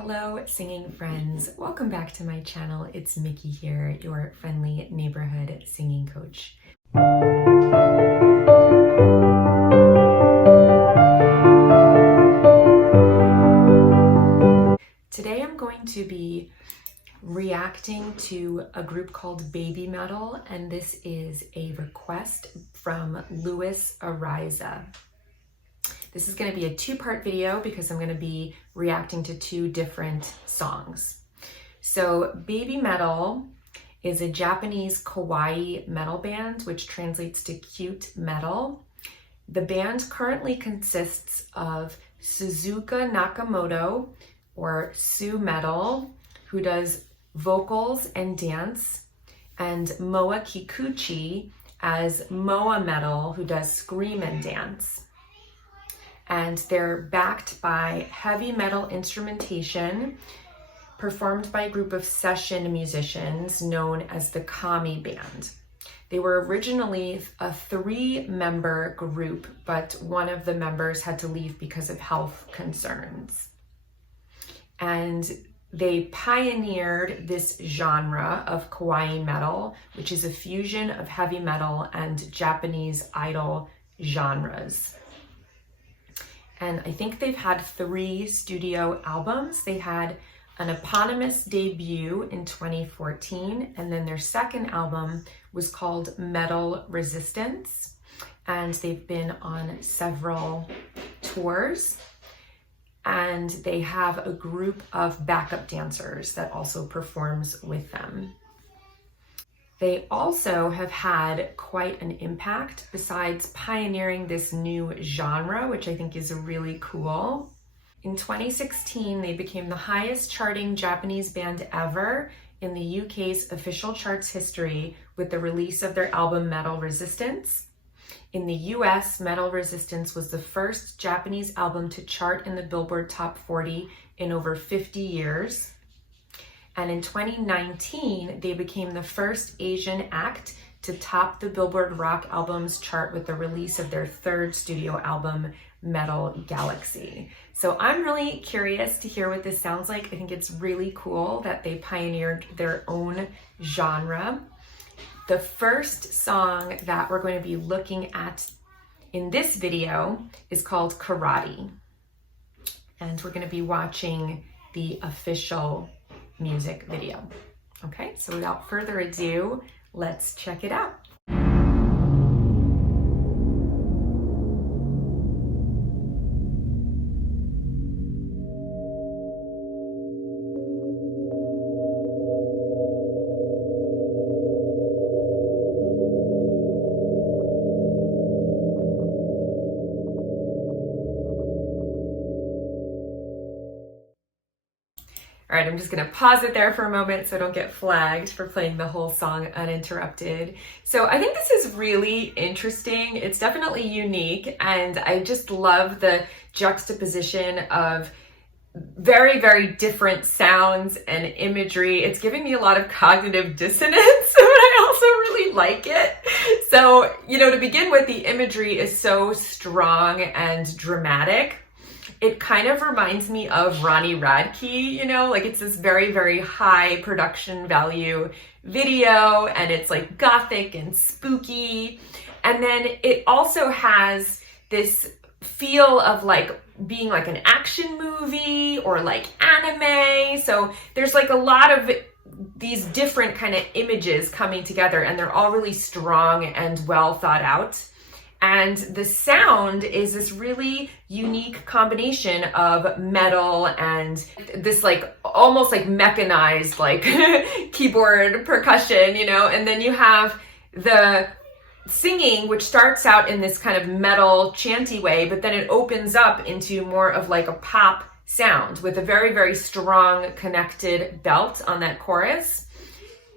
Hello, singing friends. Welcome back to my channel. It's Miki here, your friendly neighborhood singing coach. Today I'm going to be reacting to a group called BabyMetal, and this is a request from Louis Ariza. This is going to be a two-part video because I'm going to be reacting to two different songs. So BabyMetal is a Japanese kawaii metal band, which translates to cute metal. The band currently consists of Suzuka Nakamoto, or Sue Metal, who does vocals and dance, and Moa Kikuchi as Moa Metal, who does scream and dance. And they're backed by heavy metal instrumentation performed by a group of session musicians known as the Kami Band. They were originally a three-member group, but one of the members had to leave because of health concerns. And they pioneered this genre of kawaii metal, which is a fusion of heavy metal and Japanese idol genres. And I think they've had 3 studio albums. They had an eponymous debut in 2014, and then their second album was called Metal Resistance, and they've been on several tours, and they have a group of backup dancers that also performs with them. They also have had quite an impact besides pioneering this new genre, which I think is really cool. In 2016, they became the highest charting Japanese band ever in the UK's official charts history with the release of their album Metal Resistance. In the US, Metal Resistance was the first Japanese album to chart in the Billboard Top 40 in over 50 years. And in 2019, they became the first Asian act to top the Billboard Rock Albums chart with the release of their 3rd studio album, Metal Galaxy. So I'm really curious to hear what this sounds like. I think it's really cool that they pioneered their own genre. The first song that we're going to be looking at in this video is called Karate. And we're going to be watching the official music video. Okay, so without further ado, let's check it out. All right, I'm just gonna pause it there for a moment so I don't get flagged for playing the whole song uninterrupted. So I think this is really interesting. It's definitely unique, and I just love the juxtaposition of very, very different sounds and imagery. It's giving me a lot of cognitive dissonance, but I also really like it. So, to begin with, the imagery is so strong and dramatic. It kind of reminds me of Ronnie Radke, like it's this very, very high production value video, and it's like gothic and spooky. And then it also has this feel of like being like an action movie or like anime. So there's like a lot of these different kind of images coming together, and they're all really strong and well thought out. And the sound is this really unique combination of metal and this like almost like mechanized like keyboard percussion, and then you have the singing, which starts out in this kind of metal chanty way, but then it opens up into more of like a pop sound with a very, very strong connected belt on that chorus.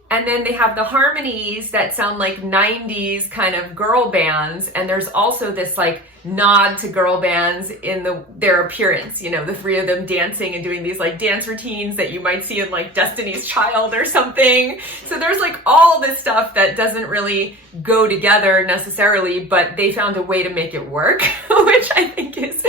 And then they have the harmonies that sound like 90s kind of girl bands. And there's also this like nod to girl bands in their appearance, the 3 of them dancing and doing these like dance routines that you might see in like Destiny's Child or something. So there's like all this stuff that doesn't really go together necessarily, but they found a way to make it work, which I think is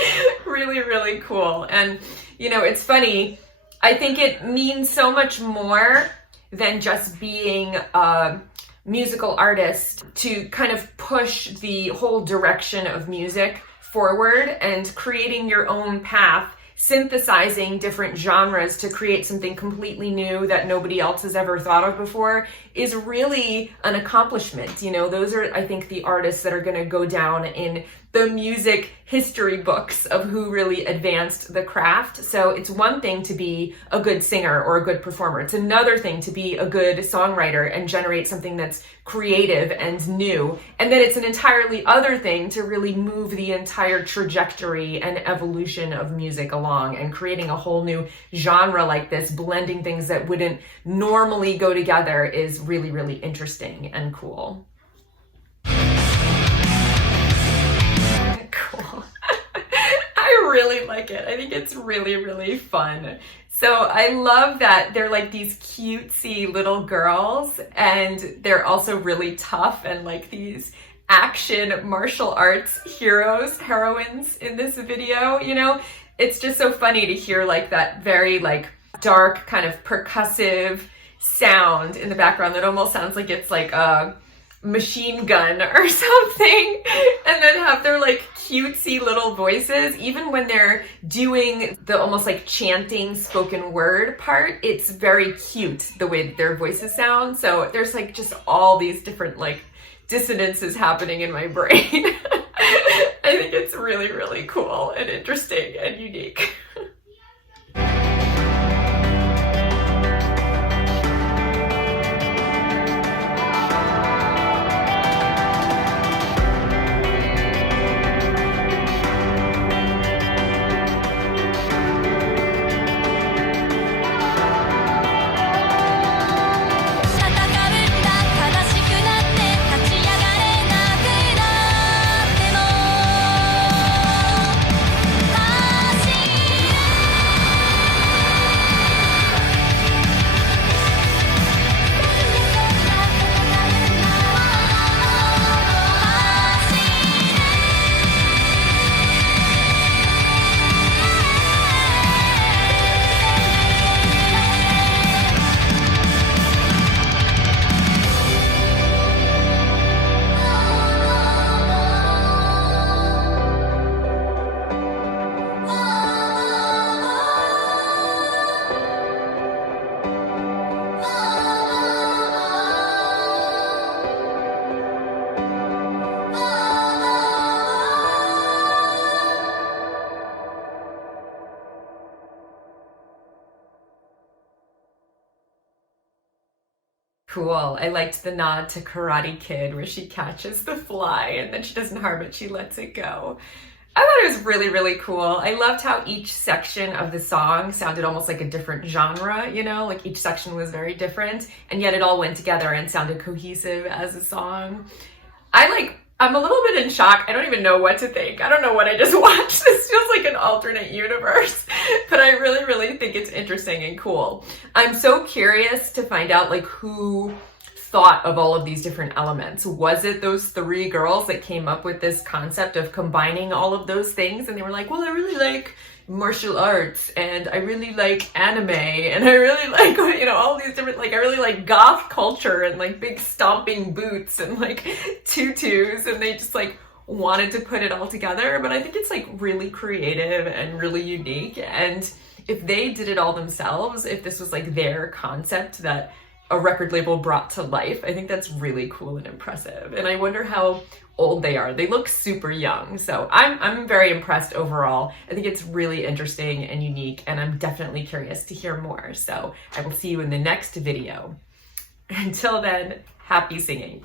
really, really cool. And, it's funny. I think it means so much more than just being a musical artist to kind of push the whole direction of music forward and creating your own path, synthesizing different genres to create something completely new that nobody else has ever thought of before is really an accomplishment. You know, those are, I think, the artists that are going to go down in the music history books of who really advanced the craft. So it's one thing to be a good singer or a good performer. It's another thing to be a good songwriter and generate something that's creative and new. And then it's an entirely other thing to really move the entire trajectory and evolution of music along and creating a whole new genre like this, blending things that wouldn't normally go together is really, really interesting and cool. Cool. I really like it. I think it's really, really fun. So I love that they're like these cutesy little girls, and they're also really tough and like these action martial arts heroines in this video. You know, it's just so funny to hear like that very like dark kind of percussive sound in the background that almost sounds like it's like a machine gun or something, and then have their like cutesy little voices. Even when they're doing the almost like chanting spoken word part, it's very cute the way that their voices sound. So there's like just all these different like dissonances happening in my brain. I think it's really, really cool and interesting and unique. Cool. I liked the nod to Karate Kid where she catches the fly and then she doesn't harm it, she lets it go. I thought it was really, really cool. I loved how each section of the song sounded almost like a different genre, you know, like each section was very different, and yet it all went together and sounded cohesive as a song. I'm a little bit in shock. I don't even know what to think. I don't know what I just watched. This feels like an alternate universe, but I really, really think it's interesting and cool. I'm so curious to find out like who thought of all of these different elements. Was it those three girls that came up with this concept of combining all of those things? And they were like, well, I really like martial arts, and I really like anime, and I really like, you know, all these different, like, I really like goth culture and like big stomping boots and like tutus, and they just like wanted to put it all together. But I think it's like really creative and really unique. And if they did it all themselves, if this was like their concept that a record label brought to life, I think that's really cool and impressive. And I wonder how old they are. They look super young. So I'm very impressed overall. I think it's really interesting and unique, and I'm definitely curious to hear more. So I will see you in the next video. Until then, happy singing.